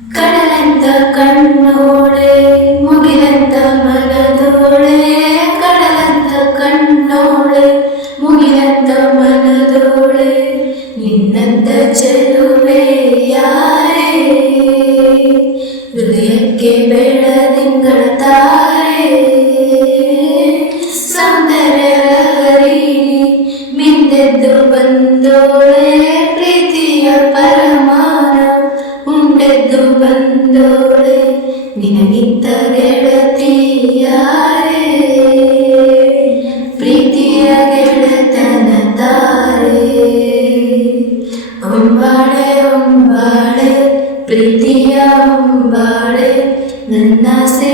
ಕಡಲಂತ ಕಣ್ಣೋಳೆ ಮುಗಿಲಂತ ಮನದೋಳೆ, ಕಡಲಂತ ಕಣ್ಣೋಳೆ ಮುಗಿಲಂತ ಮನದೋಳೆ, ನಿನ್ನಂತ ಚೆಲುವೆ ಯಾರೇ, ಹೃದಯಕ್ಕೆ ಬೆಳದಿಂಗಳ ತಾರೆ, ಸೌಂದರ್ಯ ಲಹರಿ ಮಿಂದೆದ್ದು ಬಂದೋಳೆ, ಪ್ರೀತಿಯ ಪರಮಾನ ಉಂಡೆದ್ದು ಬಂದೋಳೆ, ನಿನಗಿಂತ ಗೆಳತಿ ಯಾರೇ, ಪ್ರೀತಿಯ ಗೆಳತನ ತಾರೆ, ಒಂಬಾಳೆ ಒಂಬಾಳೆ ಪ್ರೀತಿಯ ಒಂಬಾಳೆ, ನನ್ನಾಸೆ